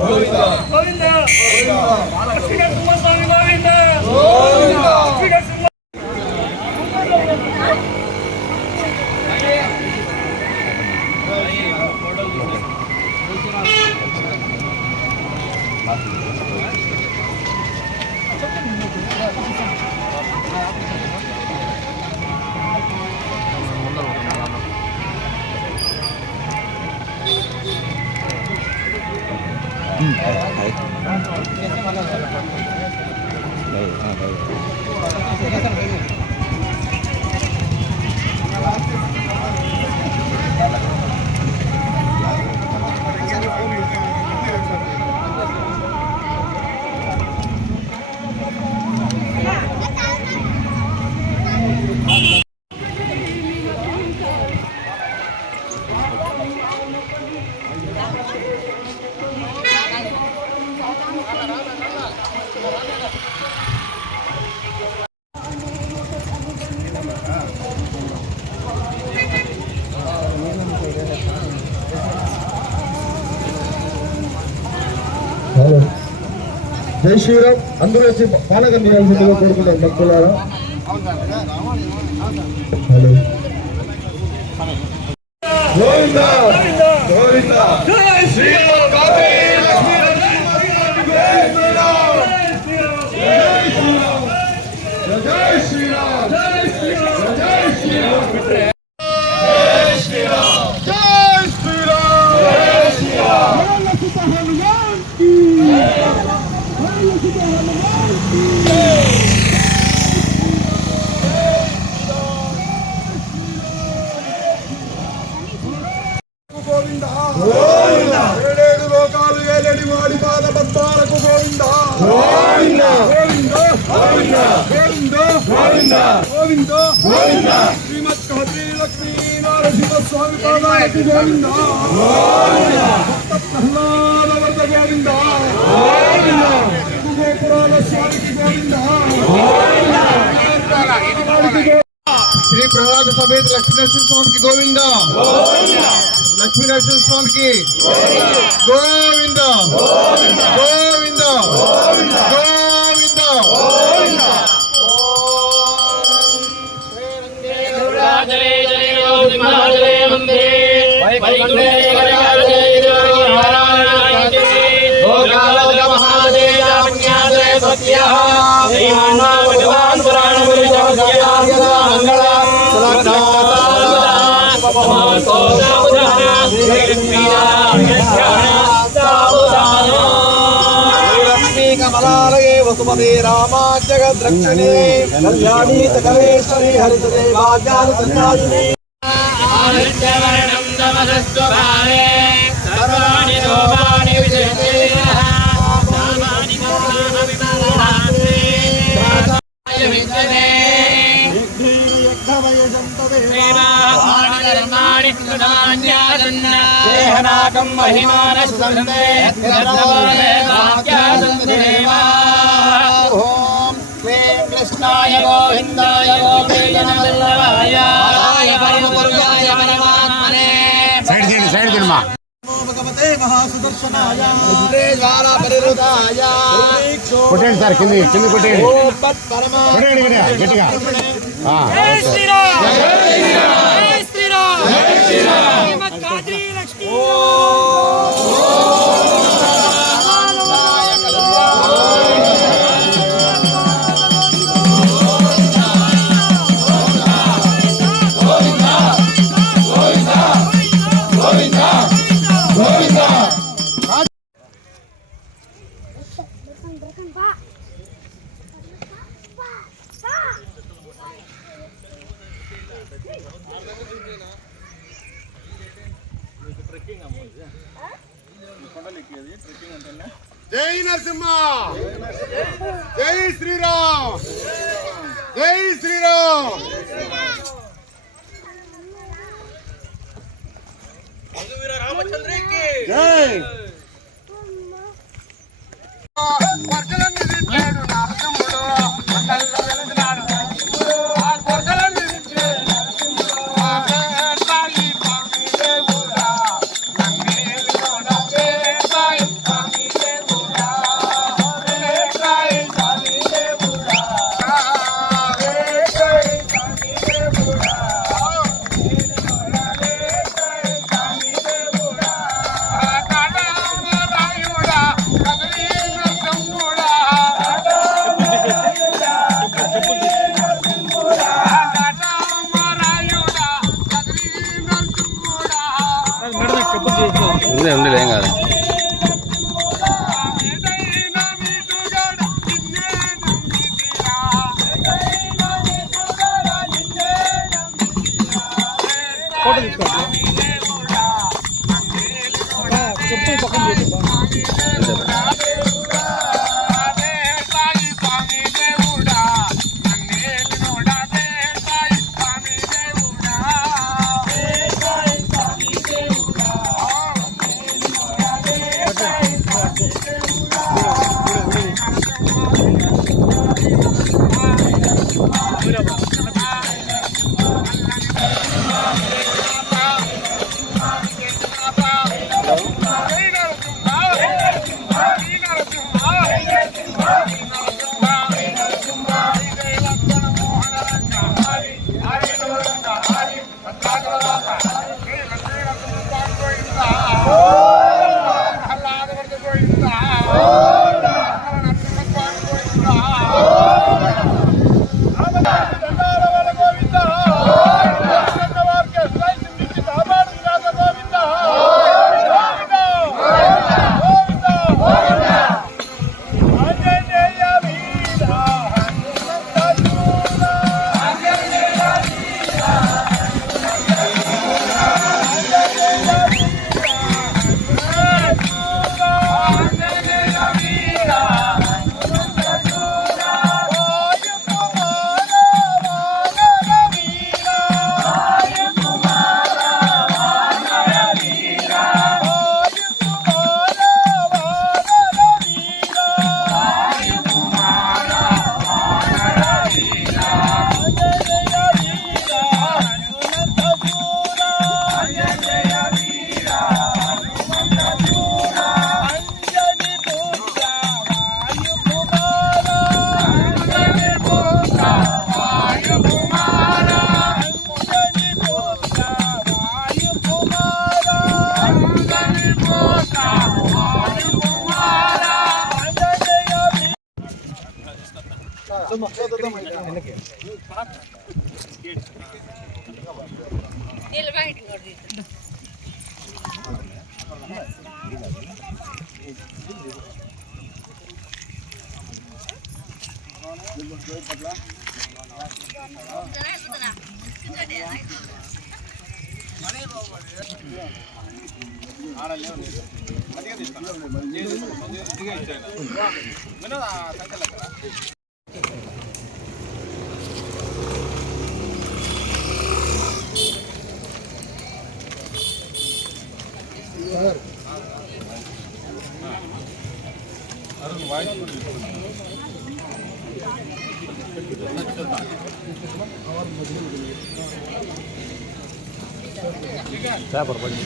어린다. 어린다. 어린다. జై శ్రీరామ్ అందరూ వచ్చి పాలకం చేయాల్సిందిగా కోరుకుంటాం భక్తులారా hello Govinda Govinda que derrama mais. స్వామికి గోవింద గోవింద గోవింద. భగవాన్ పురాణ గురు కమలాలయే వసుమతే రామా జగద్రక్షణే కళ్యాణీ సకలేశ్వరి హరితదే భాగ్యాలు ఆదిత్యవర్ణం సర్వాణి లోపాని విజయతే విద్యతే దేహనాకం మహిమానసుందే ఓం గోవిందాయ గోపీజనవల్లభాయ పరమపురుషాయ సార్ కింది కింద కొట్టేయండి గట్టిగా గట్టిగా జై నరసింహ! జై శ్రీరామ్! జై శ్రీరామ్! జై! Bak. அதுக்கு வாய்ப்பு பேப்பர் பண்ணி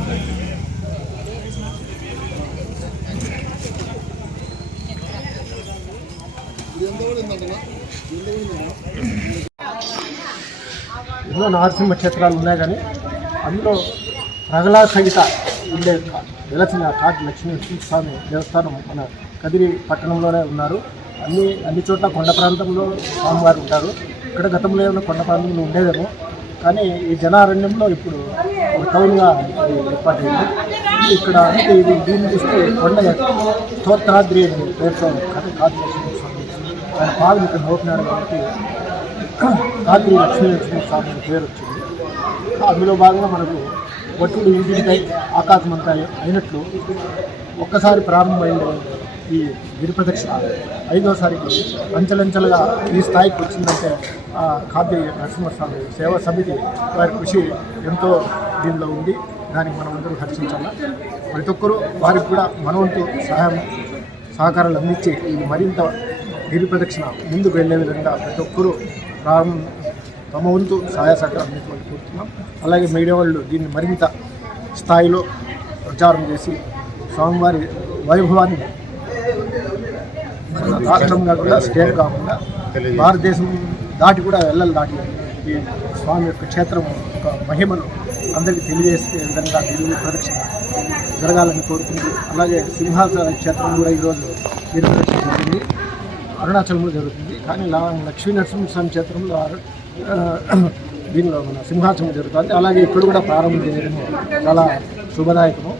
Thank you. ఎన్నో నరసింహ క్షేత్రాలు ఉన్నాయి కానీ అందులో ప్రగలా సహిత ఉండే వెలసిన కాటి లక్ష్మీ స్వామి దేవస్థానం మన కదిరి పట్టణంలోనే ఉన్నారు. అన్ని అన్ని చోట్ల కొండ ప్రాంతంలో స్వామివారు ఉంటారు. ఇక్కడ గతంలో ఏమైనా కొండ ప్రాంతంలో ఉండేదేమో. కానీ ఈ జనారణ్యంలో ఇప్పుడు ఒక టౌన్గా ఇది ఏర్పాటైంది. ఇక్కడ అంటే ఇది దీన్ని చూస్తే కొండ స్తోత్రాద్రి అని పేరుతో కాటి కాటి ఇక్కడ మోపినారు కాబట్టి రాత్రి లక్ష్మీ లక్ష్మీ స్వామి అని పేరు వచ్చింది. అందులో భాగంగా మనకు వట్టుడు ఇంటికై ఆకాశం అంతా అయినట్లు ఒక్కసారి ప్రారంభమైన ఈ గిరి ప్రదక్షిణ. ఐదోసారికి అంచెలంచెలుగా ఈ స్థాయికి వచ్చిందంటే ఆ నరసింహస్వామి సేవా సమితి వారి కృషి ఎంతో దీనిలో ఉంది. దానికి మనం అందరూ హర్షించాలి? ప్రతి ఒక్కరూ వారికి కూడా మనవంతు సహాయం సహకారాలు అందించి ఇది మరింత గిరి ప్రదక్షిణ ముందుకు వెళ్ళే విధంగా ప్రతి ఒక్కరూ ప్రారంభం తమ వంతు సహాయ సహకారం అందించమని కోరుతున్నాం. అలాగే మీడియా వాళ్ళు దీన్ని మరింత స్థాయిలో ప్రచారం చేసి స్వామివారి వైభవాన్ని మన రాష్ట్రం కాకుండా స్టేట్ కాకుండా భారతదేశం దాటి కూడా వెళ్ళలు దాటి ఈ స్వామి యొక్క క్షేత్రం యొక్క మహిమను అందరికీ తెలియజేసే విధంగా గిరి ప్రదక్షిణ జరగాలని కోరుకుంటూ అలాగే సింహాచల క్షేత్రం కూడా ఈరోజు గిరి ప్రదక్షిణ జరిగింది. అరుణాచలంలో జరుగుతుంది. కానీ లక్ష్మీ నరసింహస్వామి క్షేత్రంలో దీనిలో మన సింహాచలం జరుగుతుంది. అలాగే ఇక్కడ కూడా ప్రారంభం చేయడం చాలా శుభదాయకము.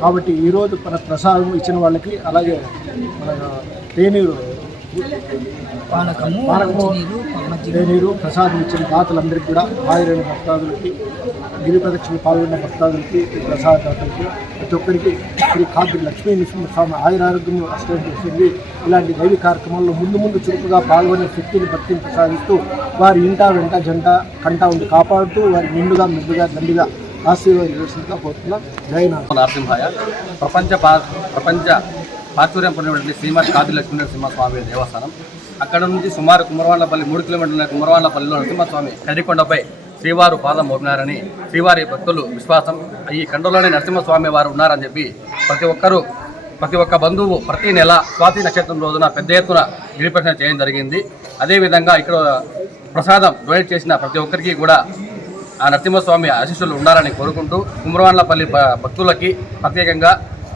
కాబట్టి ఈరోజు మన ప్రసాదం ఇచ్చిన వాళ్ళకి అలాగే మన తేనీరు పానకము పానకము తేనీరు ప్రసాదం ఇచ్చిన దాతలందరికీ కూడా హాజరైన భక్తాదులకి గిరి ప్రదక్షిణ పాల్గొన్న భక్తాదులకి ప్రసాద దాతలకి ప్రతి ఒక్కరికి శ్రీ కాద్రి లక్ష్మీ నరసింహస్వామి ఆయురారోగ్యం అష్టం చేసింది ఇలాంటి దైవి కార్యక్రమాల్లో ముందు ముందు చురుకుగా పాల్గొనే శక్తిని భక్తిని ప్రసాదిస్తూ వారి ఇంట వెంట జంట కంట ఉండి కాపాడుతూ వారి నిండుగా మెండుగా దండిగా ఆశీర్వాదాల్సిందిగా కోరుతున్నాం. జై నరసింహాయ ప్రపంచ ప్రపంచ ప్రాచుర్యం పొందినటువంటి శ్రీమతి కాది లక్ష్మీ నరసింహస్వామి దేవస్థానం. అక్కడ నుంచి సుమారు కుమరవాళ్ళపల్లి మూడు కిలోమీటర్ల కుమరవాళ్ళపల్లిలో నరసింహస్వామి కరికొండపై శ్రీవారు పాదం మోపినారని శ్రీవారి భక్తులు విశ్వాసం. ఈ కండలోనే నరసింహస్వామి వారు ఉన్నారని చెప్పి ప్రతి ఒక్కరూ ప్రతి ఒక్క బంధువు ప్రతి నెల స్వాతి నక్షత్రం రోజున పెద్ద ఎత్తున గిరిప్రదక్షిణ చేయడం జరిగింది. అదేవిధంగా ఇక్కడ ప్రసాదం డొనేట్ చేసిన ప్రతి ఒక్కరికి కూడా ఆ నరసింహస్వామి ఆశీస్సులు ఉండాలని కోరుకుంటూ కుమరవాన్లపల్లి భక్తులకి ప్రత్యేకంగా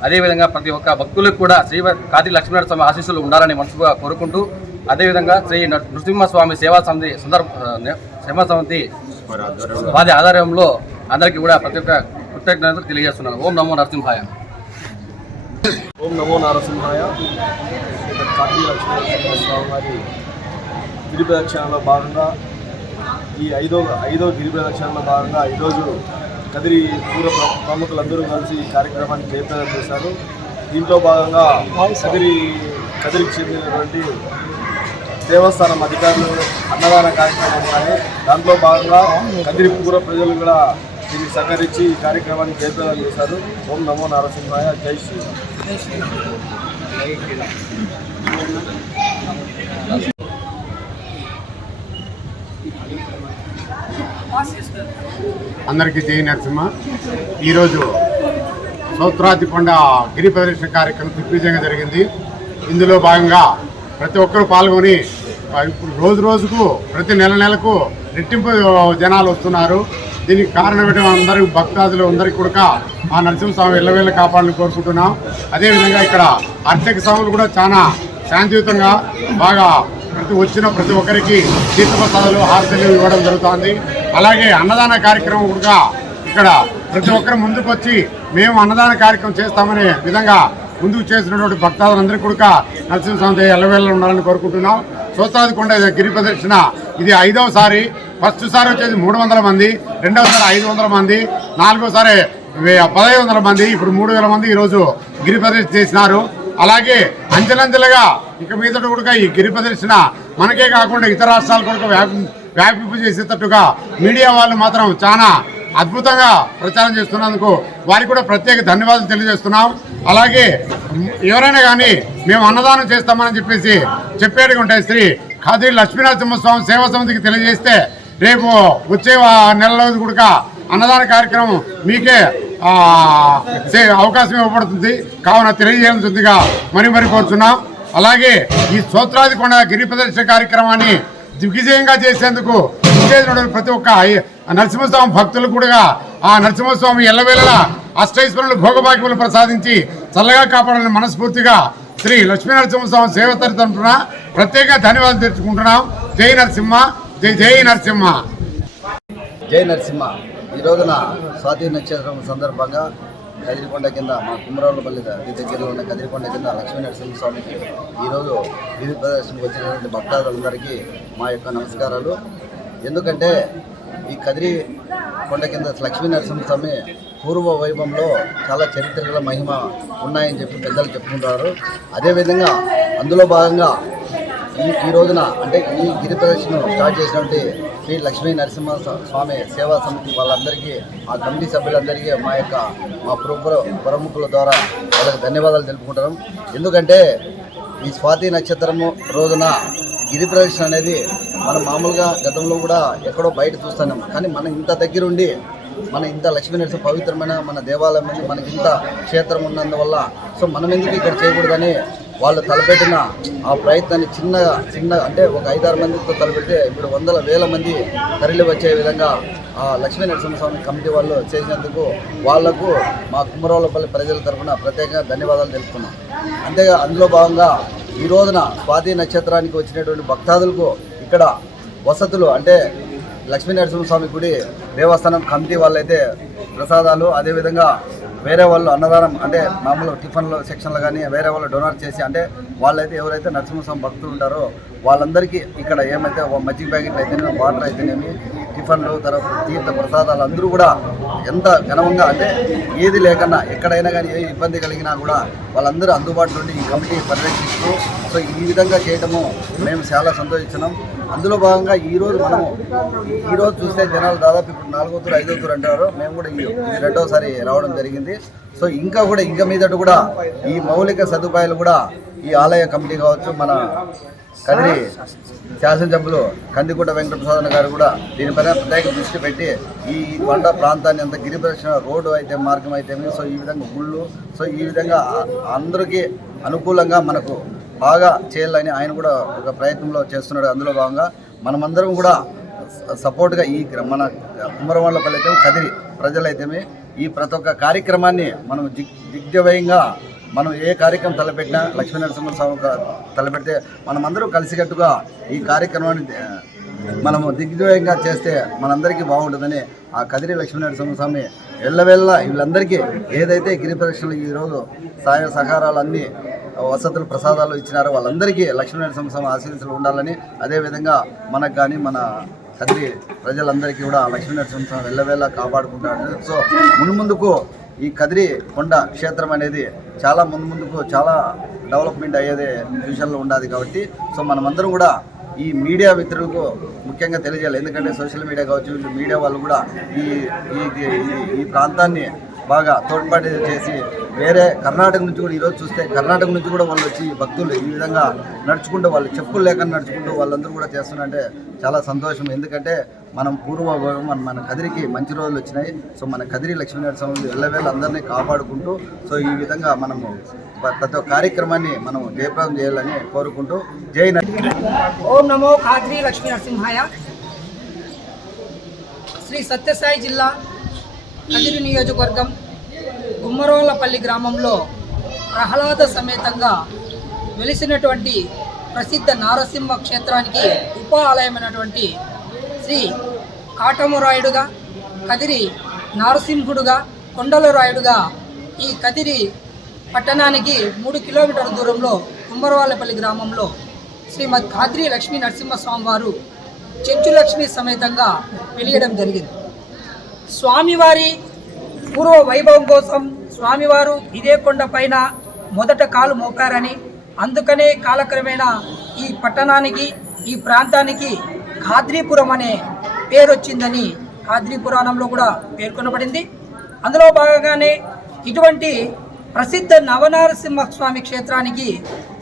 అదేవిధంగా ప్రతి ఒక్క భక్తులకు కూడా శ్రీ కాతి లక్ష్మీనరస్వామి ఆశీస్సులు ఉండాలని మనసుగా కోరుకుంటూ అదేవిధంగా శ్రీ నృసింహస్వామి సేవా సమితి సందర్భ సేవా సమితి వారి ఆధ్వర్యంలో అందరికీ కూడా ప్రతి ఒక్క కృతజ్ఞతలు తెలియజేస్తున్నాను. ఓం నమో నరసింహాయ. ఓం నమో నారసింహాయ. కాటి లక్ష్మీనరసింహస్వామి వారి గిరి భాగంగా ఈ ఐదో ఐదో గిరిప్రదక్షిణలో భాగంగా ఈరోజు కదిరి పూర్వ ప్రముఖులందరూ కలిసి ఈ కార్యక్రమాన్ని జయప్రదం చేశారు. దీంట్లో భాగంగా కదిరి కదిరికి చెందినటువంటి దేవస్థానం అధికారులు అన్నదాన కార్యక్రమం కానీ దాంట్లో భాగంగా కదిరి ప్రజలు కూడా దీన్ని సహకరించి ఈ కార్యక్రమాన్ని జయప్రదం చేశారు. ఓం నమో నారసింహాయ జై శ్రీరామ్. అందరికీ జయ నరసింహ. ఈరోజు సౌత్రాదికొండ గిరి ప్రదర్శన కార్యక్రమం దిగ్విజయంగా జరిగింది. ఇందులో భాగంగా ప్రతి ఒక్కరూ పాల్గొని ఇప్పుడు రోజు రోజుకు ప్రతి నెల నెలకు రెట్టింపు జనాలు వస్తున్నారు. దీనికి కారణం ఏంటో అందరి భక్తాదులు అందరికీ కూడా ఆ నరసింహస్వామి ఇళ్ళవేళ్ళ కాపాడాలని కోరుకుంటున్నాం. అదేవిధంగా ఇక్కడ అర్చక స్వాములు కూడా చాలా శాంతియుతంగా బాగా ప్రతి వచ్చిన ప్రతి ఒక్కరికి తీర్థప్రసాదాలు హారతలు ఇవ్వడం జరుగుతుంది. అలాగే అన్నదాన కార్యక్రమం కూడా ఇక్కడ ప్రతి ఒక్కరు ముందుకు వచ్చి మేము అన్నదాన కార్యక్రమం చేస్తామనే విధంగా ముందుకు చేసినటువంటి భక్తాదులందరికీ కూడా నరసింహస్వామి ఎల్లవేళ్ళ ఉండాలని కోరుకుంటున్నాం. సోస్తాది కొండ గిరి ప్రదక్షిణ. ఇది ఐదవసారి. ఫస్ట్ సారి వచ్చేది మూడు వందల మంది. రెండవసారి ఐదు వందల మంది. నాలుగోసారి పదహైదు వందల మంది. ఇప్పుడు మూడు వేల మంది ఈరోజు గిరి ప్రదక్షిణ చేసినారు. అలాగే అంచెలంచెలుగా ఇక మీదట కూడా ఈ గిరి ప్రదర్శన మనకే కాకుండా ఇతర రాష్ట్రాలు కూడా వ్యాపింపు చేసేటట్టుగా మీడియా వాళ్ళు మాత్రం చాలా అద్భుతంగా ప్రచారం చేస్తున్నందుకు వారికి కూడా ప్రత్యేక ధన్యవాదాలు తెలియజేస్తున్నాం. అలాగే ఎవరైనా కానీ మేము అన్నదానం చేస్తామని చెప్పేసి చెప్పేట్టుగా ఉంటాయి శ్రీ ఖాదీ లక్ష్మీనరసింహస్వామి సేవా సమితికి తెలియజేస్తే రేపు వచ్చే నెలలో కూడా అన్నదాన కార్యక్రమం మీకే చే- అవకాశం ఇవ్వబడుతుంది. కావున తెలియజేయాల్సిందిగా మరి మరి కోరుతున్నాం అలాగే ఈ సూత్రాది కొండ గిరి ప్రదర్శన కార్యక్రమాన్ని దిగ్విజయంగా చేసేందుకు విచ్చేసినటువంటి ప్రతి ఒక్క నరసింహస్వామి భక్తులు కూడా ఆ నరసింహస్వామి ఎల్లవేళలా అష్టైశ్వరులు భోగభాగ్యములు ప్రసాదించి చల్లగా కాపాడాలని మనస్ఫూర్తిగా శ్రీ లక్ష్మీ నరసింహస్వామి సేవతరి తరఫున ప్రత్యేక ధన్యవాదాలు తెచ్చుకుంటున్నాం జై నరసింహ జై జై నరసింహ. జై నరసింహ. ఈ రోజున స్వాతి నక్షత్రం సందర్భంగా కదిరికొండ కింద మా కుమరవలపల్లి అతి దగ్గరలో ఉన్న కదిరికొండ కింద లక్ష్మీ నరసింహస్వామికి ఈరోజు గిరి ప్రదర్శనకు వచ్చినటువంటి భక్తాదులందరికీ మా యొక్క నమస్కారాలు. ఎందుకంటే ఈ కదిరి కొండ కింద లక్ష్మీ నరసింహ స్వామి పూర్వ వైభవంలో చాలా చరిత్రల మహిమ ఉన్నాయని చెప్పి పెద్దలు చెప్పుకుంటారు. అదేవిధంగా అందులో భాగంగా ఈ ఈ రోజున అంటే ఈ గిరి ప్రదర్శన స్టార్ట్ చేసినటువంటి శ్రీ లక్ష్మీ నరసింహ స్వామి సేవా సమితి వాళ్ళందరికీ ఆ కమిటీ సభ్యులందరికీ మా యొక్క మా ప్రముఖ ప్రముఖుల ద్వారా వాళ్ళకి ధన్యవాదాలు తెలుపుకుంటున్నాం. ఎందుకంటే ఈ స్వాతి నక్షత్రము రోజున గిరి ప్రదర్శన అనేది మనం మామూలుగా గతంలో కూడా ఎక్కడో బయట చూస్తున్నాం. కానీ మనం ఇంత దగ్గరుండి మన ఇంత లక్ష్మీ నరసింహ పవిత్రమైన మన దేవాలయం ఉంది మనకి ఇంత క్షేత్రం ఉన్నందువల్ల సో మనం ఎందుకు ఇక్కడ చేయకూడదని వాళ్ళు తలపెట్టిన ఆ ప్రయత్నాన్ని చిన్నగా చిన్న అంటే ఒక ఐదారు మందితో తలపెడితే ఇప్పుడు వందల వేల మంది తరలి వచ్చే విధంగా ఆ లక్ష్మీ నరసింహస్వామి కమిటీ వాళ్ళు చేసినందుకు వాళ్ళకు మా కుమరవలపల్లి ప్రజల తరఫున ప్రత్యేకంగా ధన్యవాదాలు తెలుపుతున్నాం. అంతేగా అందులో భాగంగా ఈ రోజున స్వాతి నక్షత్రానికి వచ్చినటువంటి భక్తాదులకు ఇక్కడ వసతులు అంటే లక్ష్మీ నరసింహస్వామి గుడి దేవస్థానం కమిటీ వాళ్ళైతే ప్రసాదాలు అదేవిధంగా వేరే వాళ్ళు అన్నదానం అంటే మామూలు టిఫిన్లు సెక్షన్లు కానీ వేరే వాళ్ళు డొనేట్ చేసి అంటే వాళ్ళైతే ఎవరైతే నరసింహస్వామి భక్తులు ఉంటారో వాళ్ళందరికీ ఇక్కడ ఏమైతే మజ్జిగ ప్యాకెట్లు అయితేనేమి వాటర్ అయితేనేమి టిఫిన్లు తర్వాత తీర్థ ప్రసాదాలు అందరూ కూడా ఎంత ఘనంగా అంటే ఏది లేకన్నా ఎక్కడైనా కానీ ఏ ఇబ్బంది కలిగినా కూడా వాళ్ళందరూ అందుబాటులో ఉండి ఈ కమిటీ పర్యవేక్షిస్తూ సో ఈ విధంగా చేయటము మేము చాలా సంతోషించినాం. అందులో భాగంగా ఈ రోజు మనము ఈ రోజు చూస్తే జనాలు దాదాపు ఇప్పుడు నాలుగో తూరు ఐదో తూరు అంటారు మేము కూడా ఈ రెండోసారి రావడం జరిగింది. సో ఇంకా కూడా ఇంకా మీదట కూడా ఈ మౌలిక సదుపాయాలు కూడా ఈ ఆలయ కమిటీ కావచ్చు మన కదిరి శాసనసభ్యులు కందికుంట వెంకటప్రసాద్ గారు కూడా దీనిపైన ప్రత్యేక దృష్టి పెట్టి ఈ కొండ ప్రాంతాన్ని అంత గిరిప్రదక్షిణ రోడ్డు అయితే మార్గం అయితే సో ఈ విధంగా గుళ్ళు సో ఈ విధంగా అందరికీ అనుకూలంగా మనకు బాగా చేయాలని ఆయన కూడా ఒక ప్రయత్నంలో చేస్తున్నాడు. అందులో భాగంగా మనమందరం కూడా సపోర్ట్గా ఈ మన కుమరవాళ్ళపల్లి అయితే కదిరి ప్రజలైతేమి ఈ ప్రతి ఒక్క కార్యక్రమాన్ని మనం దిగ్ దిగ్విజయంగా మనం ఏ కార్యక్రమం తలపెట్టినా లక్ష్మీ నరసింహస్వామి క- తలపెడితే కలిసికట్టుగా ఈ కార్యక్రమాన్ని మనము దిగ్విజయంగా చేస్తే మనందరికీ బాగుంటుందని ఆ కదిరి లక్ష్మీ నరసింహ స్వామి ఎల్లవెల్ల వీళ్ళందరికీ ఏదైతే గిరి ప్రదక్షిణలు ఈరోజు సహాయ సహకారాలు అన్నీ వసతులు ప్రసాదాలు ఇచ్చినారో వాళ్ళందరికీ లక్ష్మీ నరసింహ స్వామి ఆశీస్సులు ఉండాలని అదేవిధంగా మనకు కానీ మన కదిరి ప్రజలందరికీ కూడా లక్ష్మీ నరసింహ స్వామి వెళ్ళవేళ కాపాడుకుంటాడు సో మున్ముందుకు ఈ కదిరి కొండ క్షేత్రం అనేది చాలా ముందు ముందుకు చాలా డెవలప్మెంట్ అయ్యేదే ఫ్యూచర్లో ఉండాలి కాబట్టి సో మనమందరం కూడా ఈ మీడియా మిత్రులకు ముఖ్యంగా తెలియజేయాలి. ఎందుకంటే సోషల్ మీడియా కావచ్చు మీడియా వాళ్ళు కూడా ఈ- ఈ ప్రాంతాన్ని బాగా తోడ్పాటు చేసి వేరే కర్ణాటక నుంచి కూడా ఈరోజు చూస్తే కర్ణాటక నుంచి కూడా వాళ్ళు వచ్చి భక్తులు ఈ విధంగా నడుచుకుంటూ వాళ్ళు చెప్పులు లేకుండా నడుచుకుంటూ వాళ్ళందరూ కూడా చేస్తున్నారంటే చాలా సంతోషం. ఎందుకంటే మనం పూర్వ మన మన కదిరికి మంచి రోజులు వచ్చినాయి. సో మన కదిరి లక్ష్మీనరసింహ ఎల్లవేళ అందరినీ కాపాడుకుంటూ సో ఈ విధంగా మనము ప్రతి ఒక్క కార్యక్రమాన్ని మనం జయప్రదం చేయాలని కోరుకుంటూ జై ఓం నమో ఖాద్రి లక్ష్మీ నరసింహాయ శ్రీ సత్యసాయి జిల్లా కదిరి నియోజకవర్గం గుమ్మరోలపల్లి గ్రామంలో ప్రహ్లాద సమేతంగా వెలిసినటువంటి ప్రసిద్ధ నారసింహ క్షేత్రానికి ఉప ఆలయమైనటువంటి శ్రీ కాటమురాయుడుగా కదిరి నారసింహుడుగా కొండలరాయుడుగా ఈ కదిరి పట్టణానికి మూడు కిలోమీటర్ల దూరంలో కుమ్మరవాళ్ళపల్లి గ్రామంలో శ్రీమద్ ఖాద్రి లక్ష్మీ నరసింహస్వామి వారు చెంచు లక్ష్మి సమేతంగా వెలియడం జరిగింది. స్వామివారి పూర్వ వైభవం కోసం స్వామివారు ఇదే కొండ పైన మొదట కాలు మోపారని అందుకనే కాలక్రమేణా ఈ పట్టణానికి ఈ ప్రాంతానికి ఖాద్రీపురం అనే పేరు వచ్చిందని ఖాద్రీ పురాణంలో కూడా పేర్కొనబడింది. అందులో భాగంగానే ఇటువంటి ప్రసిద్ధ నవనరసింహస్వామి క్షేత్రానికి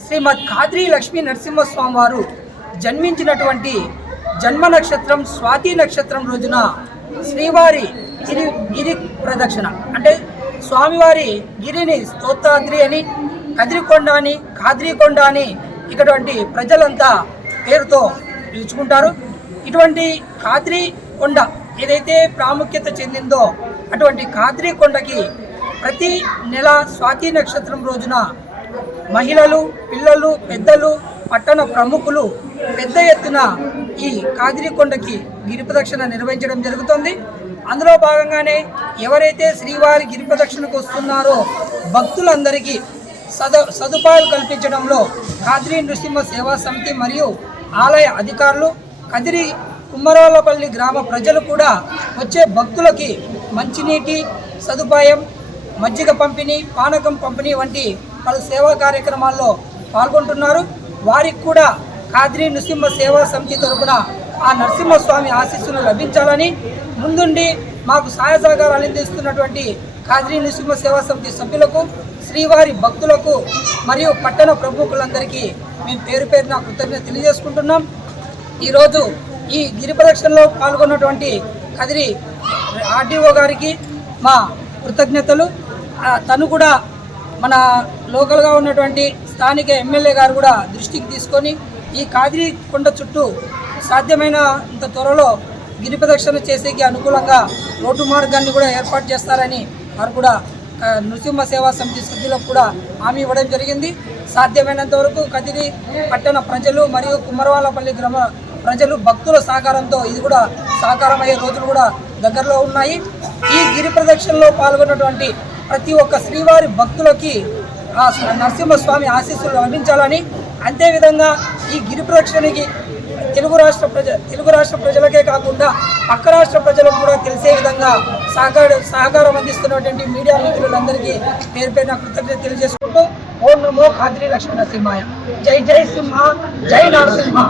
శ్రీమద్ ఖాద్రి లక్ష్మీ నరసింహస్వామి వారు జన్మించినటువంటి జన్మ నక్షత్రం స్వాతి నక్షత్రం రోజున శ్రీవారి గిరి గిరి ప్రదక్షిణ. అంటే స్వామివారి గిరిని స్తోత్రాద్రి అని కదిరికొండ అని కాద్రికొండ అని ఇటువంటి ప్రజలంతా పేరుతో పిలుచుకుంటారు. ఇటువంటి కాద్రి కొండ ఏదైతే ప్రాముఖ్యత చెందిందో అటువంటి కాద్రి కొండకి ప్రతి నెల స్వాతి నక్షత్రం రోజున మహిళలు పిల్లలు పెద్దలు పట్టణ ప్రముఖులు పెద్ద ఎత్తున ఈ కాదిరికొండకి గిరి ప్రదక్షిణ నిర్వహించడం జరుగుతుంది. అందులో భాగంగానే ఎవరైతే శ్రీవారి గిరి ప్రదక్షిణకు వస్తున్నారో భక్తులందరికీ సద సదుపాయాలు కల్పించడంలో కాదిరి నృసింహ సేవా సమితి మరియు ఆలయ అధికారులు కదిరి కుమ్మరాలపల్లి గ్రామ ప్రజలు కూడా వచ్చే భక్తులకి మంచినీటి సదుపాయం మజ్జిగ పంపిణీ పానకం పంపిణీ వంటి పలు సేవా కార్యక్రమాల్లో పాల్గొంటున్నారు. వారికి కూడా కాద్రి నృసింహ సేవా సమితి తరపున ఆ నరసింహస్వామి ఆశీస్సులు లభించాలని ముందుండి మాకు సహాయ సహకారాలు అందిస్తున్నటువంటి కాద్రి నృసింహ సేవా సమితి సభ్యులకు శ్రీవారి భక్తులకు మరియు పట్టణ ప్రముఖులందరికీ మేము పేరు పేరున కృతజ్ఞత తెలియజేసుకుంటున్నాం. ఈరోజు ఈ గిరి ప్రదక్షిణలో పాల్గొన్నటువంటి కదిరి ఆర్డీఓ గారికి మా కృతజ్ఞతలు. తను కూడా మన లోకల్గా ఉన్నటువంటి స్థానిక ఎమ్మెల్యే గారు కూడా దృష్టికి తీసుకొని ఈ కాదిరి కొండ చుట్టూ సాధ్యమైన ఇంత త్వరలో గిరి ప్రదక్షిణ చేసేకి అనుకూలంగా రోడ్డు మార్గాన్ని కూడా ఏర్పాటు చేస్తారని వారు కూడా నృసింహ సేవా సమితి సభ్యులకు కూడా హామీ ఇవ్వడం జరిగింది. సాధ్యమైనంత వరకు కదిరి పట్టణ ప్రజలు మరియు కుమ్మరవాళ్ళపల్లి గ్రామ ప్రజలు భక్తుల సహకారంతో ఇది కూడా సాకారం అయ్యే రోజులు కూడా దగ్గరలో ఉన్నాయి. ఈ గిరి ప్రదక్షిణలో పాల్గొన్నటువంటి ప్రతి ఒక్క శ్రీవారి భక్తులకి నరసింహస్వామి ఆశీస్సులు లభించాలని అంతేవిధంగా ఈ గిరి ప్రదక్షిణకి తెలుగు రాష్ట్ర ప్రజ తెలుగు రాష్ట్ర ప్రజలకే కాకుండా పక్క రాష్ట్ర ప్రజలకు కూడా తెలిసే విధంగా సహకార సహకారం అందిస్తున్నటువంటి మీడియా మిత్రులందరికీ పేరు పేరున కృతజ్ఞత తెలియజేసుకుంటూ ఓం నమో ఖాద్రి లక్ష్మీ నరసింహాయ జై జై సింహ జై నరసింహ.